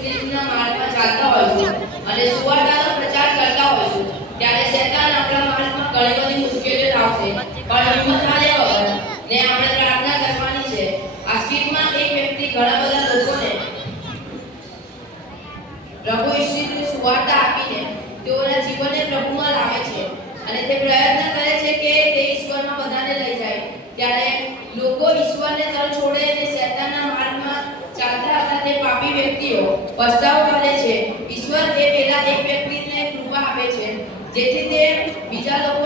ખ્રિસ્તના માર્ગમાં ચાલતા હોઈશું અને સુવાર્તાનો પ્રચાર કરતા હોઈશું ત્યારે શેતાન આપણા માર્ગમાં ઘણી બધી મુશ્કેલીઓ લાવશે, પણ હિંમત હાર્યા વગર ને આપણે પ્રાર્થના કરવાની છે. આ સ્કીટમાં એક વ્યક્તિ ઘણા બધા લોકોને પ્રભુ ઈસુની સુવાર્તા આપીને તેઓના જીવનને પ્રભુમાં લાવે છે અને તે પ્રયત્ન કરે છે કે તે ઈશ્વરમાં બધાને લઈ જાય. ત્યારે લોકો ઈશ્વરને તર છોડે અને શેતાનના માર્ગમાં ચાલતા હતા તે પાપી વ્યક્તિઓ પસ્તાવો કરે છે. ઈશ્વર એ પેલા એક વ્યક્તિને કૃપા આપે છે જેથી તે બીજા લોકો